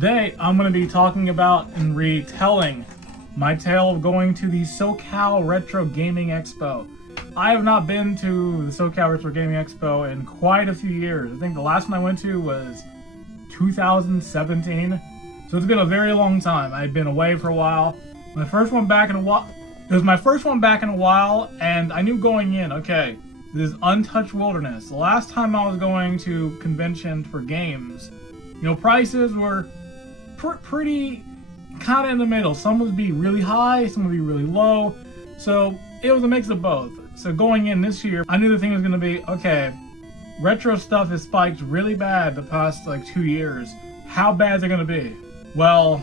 Today, I'm going to be talking about and retelling my tale of going to the SoCal Retro Gaming Expo. I have not been to the SoCal Retro Gaming Expo in quite a few years. I think the last one I went to was 2017. So it's been a very long time. I've been away for a while. My first one back in a while. It was my first one back in a while, and I knew going in, okay, this is untouched wilderness. The last time I was going to convention for games, you know, prices were pretty kind of in the middle. Some would be really high, some would be really low. So it was a mix of both. So going in this year, I knew the thing was going to be, okay, retro stuff has spiked really bad the past like 2 years. How bad is it going to be? Well,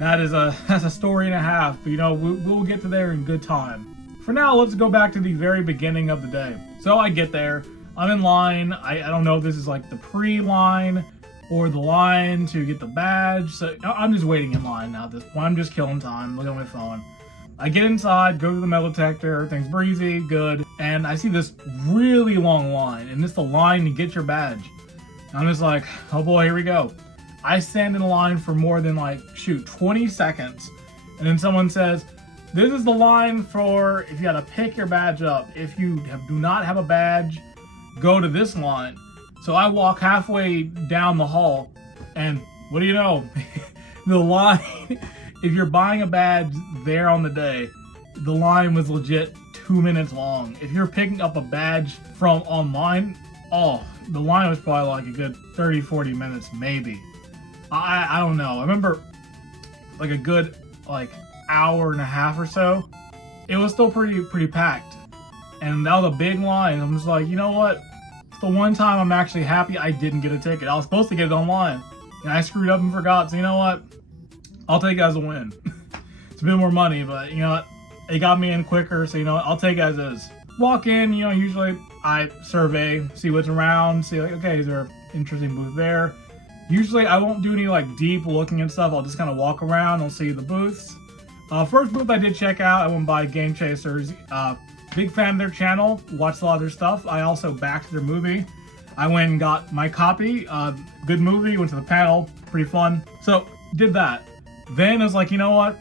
that's a story and a half, but you know, we'll get to there in good time. For now, let's go back to the very beginning of the day. So I get there, I'm in line. I don't know if this is like the pre-line or the line to get the badge. So I'm just waiting in line now at this point. I'm just killing time, looking at my phone. I get inside, go to the metal detector, everything's breezy, good. And I see this really long line, and it's the line to get your badge. And I'm just like, oh boy, here we go. I stand in line for more than 20 seconds. And then someone says, this is the line for if you gotta pick your badge up. If you do not have a badge, go to this line. So I walk halfway down the hall, and what do you know? The line, if you're buying a badge there on the day, the line was legit 2 minutes long. If you're picking up a badge from online, oh, the line was probably like a good 30-40 minutes, maybe. I don't know. I remember like a good hour and a half or so. It was still pretty packed, and that was a big line. I'm just like, you know what? It's the one time I'm actually happy I didn't get a ticket. I was supposed to get it online, and I screwed up and forgot. So you know what? I'll take it as a win. It's a bit more money, but you know what? It got me in quicker, so you know what? I'll take it as is. Walk in, you know, usually I survey, see what's around, see like, okay, is there an interesting booth there? Usually I won't do any deep looking and stuff. I'll just kind of walk around. I'll see the booths. First booth I did check out, I went by Game Chasers. Big fan of their channel. Watched a lot of their stuff. I also backed their movie. I went and got my copy. Good movie. Went to the panel. Pretty fun. So did that. Then I was like, you know what?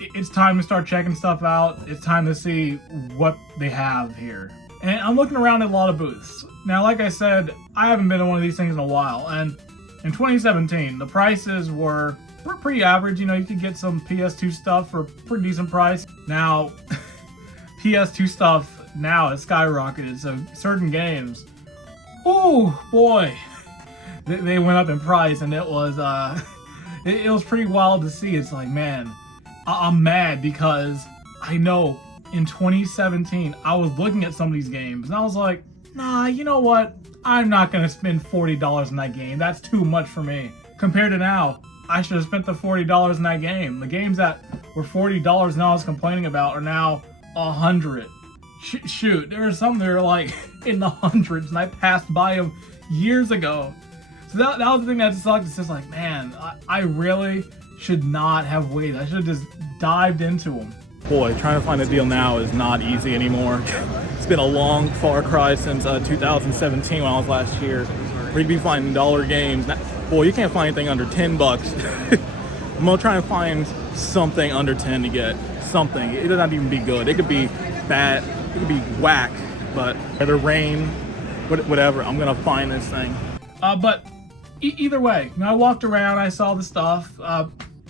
It's time to start checking stuff out. It's time to see what they have here. And I'm looking around at a lot of booths. Now, like I said, I haven't been to one of these things in a while. And in 2017, the prices were pretty average. You know, you could get some PS2 stuff for a pretty decent price. Now, PS2 stuff now has skyrocketed. So certain games, oh boy, they went up in price, and it was it was pretty wild to see. It's like, man, I'm mad because I know in 2017 I was looking at some of these games and I was like, nah, you know what? I'm not gonna spend $40 in that game. That's too much for me. Compared to now, I should have spent the $40 in that game. The games that were $40 now I was complaining about are now $100. Shoot, there are some that are like in the hundreds, and I passed by them years ago. So that was the thing that sucked. It's just like, man, I really should not have waited. I should have just dived into them. Boy, trying to find a deal now is not easy anymore. It's been a long far cry since 2017 when I was last here. We'd be finding dollar games. Boy, you can't find anything under 10 bucks. I'm gonna try and find something under 10 to get. Something. It doesn't have to even be good. It could be bad. It could be whack. But whether rain, whatever, I'm gonna find this thing. But either way, I walked around. I saw the stuff.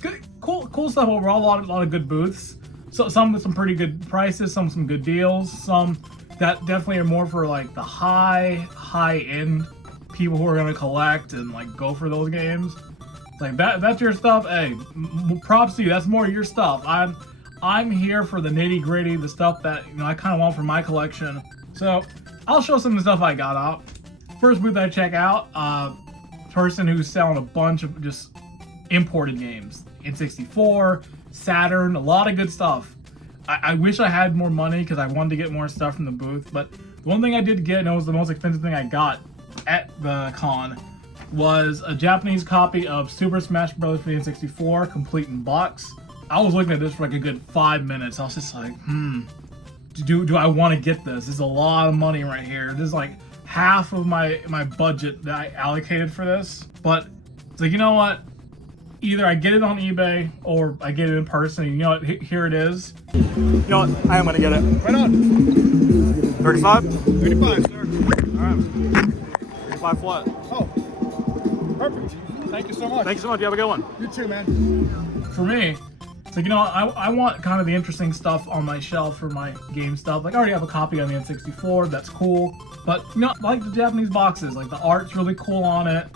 Good, cool stuff overall. A lot of good booths. So some with some pretty good prices, some good deals, some that definitely are more for the high end people who are gonna collect and go for those games. Like that's your stuff. Hey, props to you. That's more your stuff. I'm here for the nitty gritty, the stuff that I kind of want for my collection. So I'll show some of the stuff I got out. First booth I check out, person who's selling a bunch of just imported games. N64, Saturn, a lot of good stuff. I wish I had more money because I wanted to get more stuff from the booth, but the one thing I did get, and it was the most expensive thing I got at the con, was a Japanese copy of Super Smash Bros. For the N64, complete in box. I was looking at this for a good 5 minutes. I was just like, do I want to get this? This is a lot of money right here. This is half of my budget that I allocated for this. But it's like, you know what? either I get it on eBay or I get it in person. You know what? Here it is. You know what? I am gonna get it. Right on. 35? 35, sir. Alright. 35 flat. Oh, perfect. Thank you so much. Thank you so much. You have a good one. You too, man. For me, it's like, you know, I want kind of the interesting stuff on my shelf for my game stuff. Like, I already have a copy on the N64. That's cool. But, you know, I like the Japanese boxes. Like, the art's really cool on it.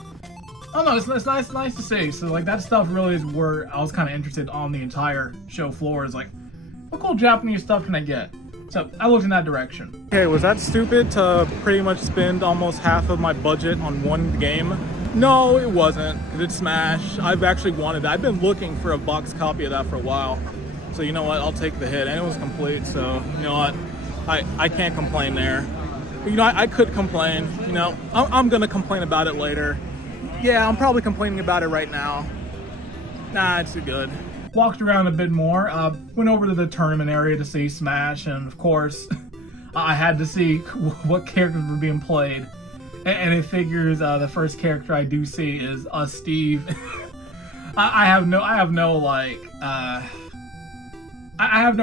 I don't know, it's nice to see. So, like, that stuff really is where I was kind of interested on the entire show floor. Is like, what cool Japanese stuff can I get? So, I looked in that direction. Okay, was that stupid to pretty much spend almost half of my budget on one game? No, it wasn't, because it's Smash. I've actually wanted that. I've been looking for a box copy of that for a while. So, you know what, I'll take the hit. And it was complete, so, you know what, I can't complain there. But, you know, I could complain. You know, I'm going to complain about it later. Yeah, I'm probably complaining about it right now. Nah, it's too good. Walked around a bit more, went over to the tournament area to see Smash, and of course, I had to see what characters were being played. And it figures the first character I do see is Steve. I have no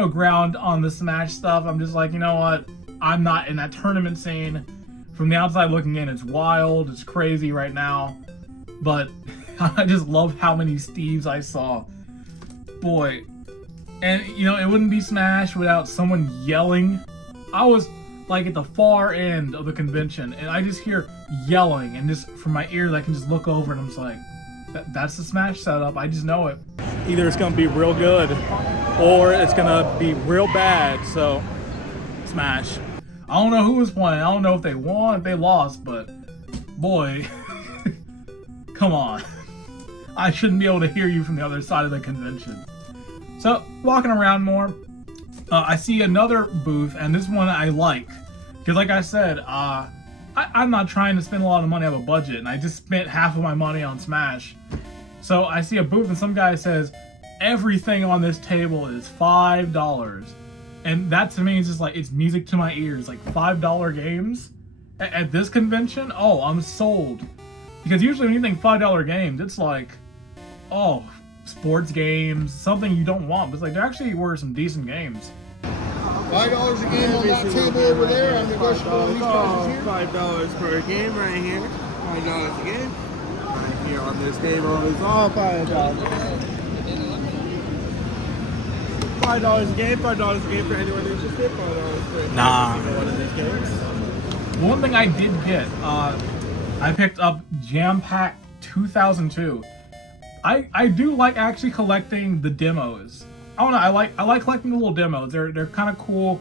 ground on the Smash stuff. I'm just like, you know what? I'm not in that tournament scene. From the outside looking in, it's wild, it's crazy right now. But I just love how many Steves I saw. Boy. And, you know, it wouldn't be Smash without someone yelling. I was, like, at the far end of the convention, and I just hear yelling, and just from my ears, I can just look over, and I'm just like, that's the Smash setup. I just know it. Either it's gonna be real good, or it's gonna be real bad, so, Smash. I don't know who was playing. I don't know if they won, if they lost, but, boy, come on. I shouldn't be able to hear you from the other side of the convention. So, walking around more, I see another booth, and this one I like. Because like I said, I'm not trying to spend a lot of money. I have a budget, and I just spent half of my money on Smash. So I see a booth, and some guy says, everything on this table is $5. And that to me is just like, it's music to my ears. Like, $5 games at this convention? Oh, I'm sold. Because usually when you think $5 games, it's like, oh, sports games, something you don't want. But it's like, there actually were some decent games. $5 a game on that table over there. I'm negotiable on these prices here. $5 per game right here. $5 a game. Right here on this table is all $5. $5 a game. $5 a game for anyone interested. $5 for Nah. one of these games. One thing I did get, I picked up Jam Pack 2002. I do like actually collecting the demos. I don't know, I like collecting the little demos. They're kind of cool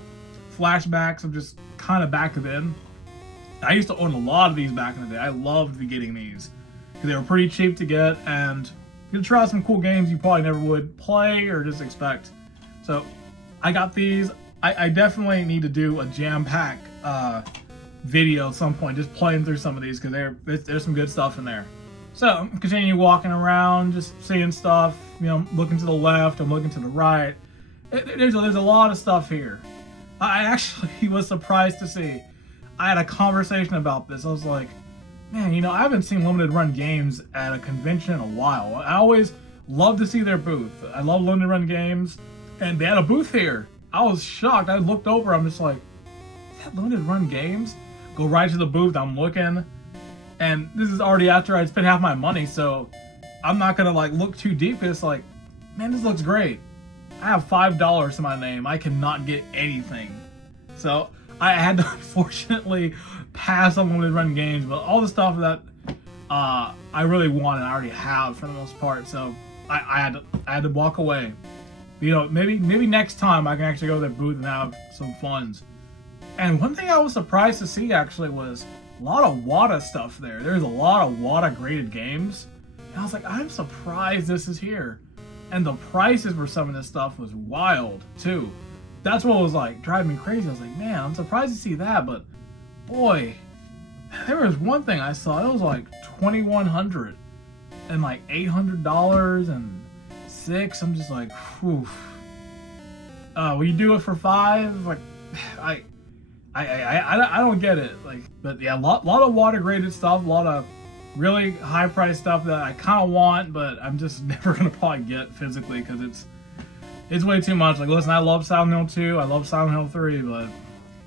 flashbacks of just kind of back then. I used to own a lot of these back in the day. I loved getting these because they were pretty cheap to get, and you could try some cool games you probably never would play or just expect. So I got these. I definitely need to do a Jam Pack video at some point, just playing through some of these because there's some good stuff in there. So, continue walking around, just seeing stuff, you know, looking to the left, I'm looking to the right. There's a lot of stuff here. I actually was surprised to see. I had a conversation about this. I was like, man, you know, I haven't seen limited run games at a convention in a while. I always love to see their booth. I love limited run games, and they had a booth here. I was shocked. I looked over, I'm just like, is that limited run games? Go right to the booth, I'm looking. And this is already after I'd spent half my money, so I'm not gonna like look too deep. It's like, man, this looks great. I have $5 to my name. I cannot get anything. So I had to unfortunately pass on limited run games, but all the stuff that I really wanted, I already have for the most part. So I had to walk away. You know, maybe next time I can actually go to that booth and have some funds. And one thing I was surprised to see actually was a lot of WATA stuff there. There's a lot of WATA graded games. And I was like, I'm surprised this is here. And the prices for some of this stuff was wild too. That's what was like driving me crazy. I was like, man, I'm surprised to see that, but boy, there was one thing I saw. It was like $2,100 and like $800 and $6. I'm just like, whew. Will you do it for $5? Like, I don't get it. Like, but yeah, a lot of water graded stuff, a lot of really high price stuff that I kind of want, but I'm just never gonna probably get physically because it's way too much. Like, listen, I love Silent Hill 2, I love Silent Hill 3, but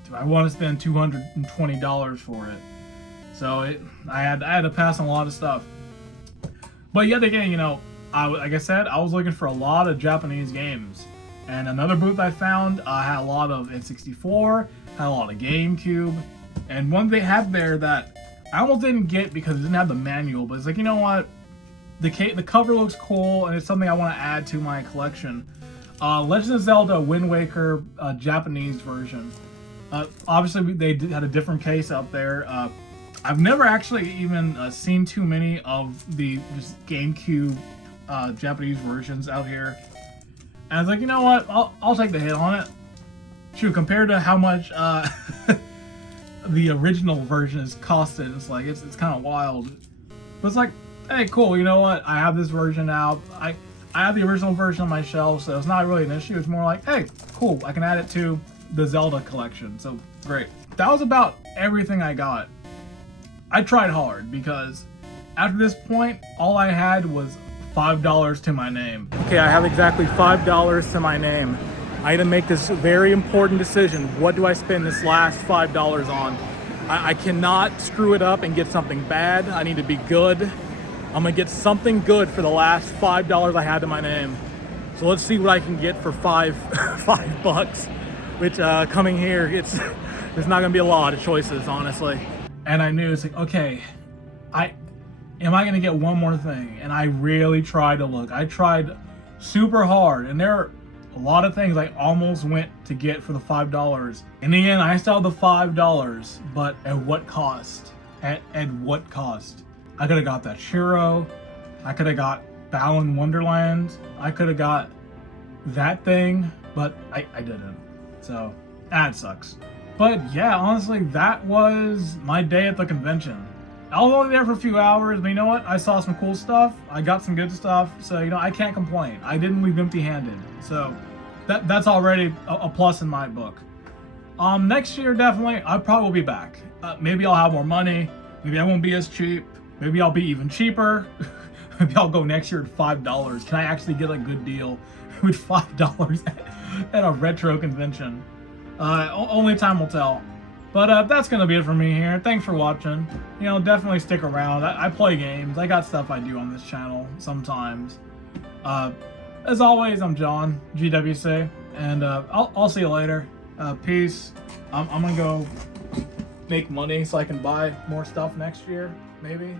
do I want to spend $220 for it? So I had to pass on a lot of stuff. But yet again, you know, like I said, I was looking for a lot of Japanese games. And another booth I found had a lot of N64, had a lot of GameCube, and one they had there that I almost didn't get because it didn't have the manual, but it's like, you know what? The cover looks cool, and it's something I want to add to my collection. Legend of Zelda Wind Waker Japanese version. Obviously, they had a different case out there. I've never actually even seen too many of the just GameCube Japanese versions out here. And I was like, you know what? I'll take the hit on it. Shoot, compared to how much the original version is costed, it's like it's kind of wild. But it's like, hey, cool. You know what? I have this version out. I have the original version on my shelf, so it's not really an issue. It's more like, hey, cool. I can add it to the Zelda collection. So great. That was about everything I got. I tried hard because after this point, all I had was $5 to my name. Okay, I have exactly $5 to my name. I had to make this very important decision. What do I spend this last $5 on? I cannot screw it up and get something bad. I need to be good. I'm gonna get something good for the last $5 I had to my name. So let's see what I can get for $5, which coming here, there's not gonna be a lot of choices, honestly. And I knew, it's like, okay, am I gonna get one more thing? And I really tried to look. I tried super hard, and there are a lot of things I almost went to get for the $5. In the end, I still have the $5, but at what cost? At what cost? I could have got that Shiro. I could have got Balan Wonderland. I could have got that thing, but I didn't. So that sucks. But yeah, honestly, that was my day at the convention. I was only there for a few hours, but you know what? I saw some cool stuff. I got some good stuff. So, you know, I can't complain. I didn't leave empty-handed. So that's already a plus in my book. Next year, definitely, I'll probably be back. Maybe I'll have more money. Maybe I won't be as cheap. Maybe I'll be even cheaper. Maybe I'll go next year at $5. Can I actually get a good deal with $5 at a retro convention? Only time will tell. But that's going to be it for me here. Thanks for watching. You know, definitely stick around. I play games. I got stuff I do on this channel sometimes. As always, I'm John, GWC, and I'll see you later. Peace. I'm going to go make money so I can buy more stuff next year, maybe.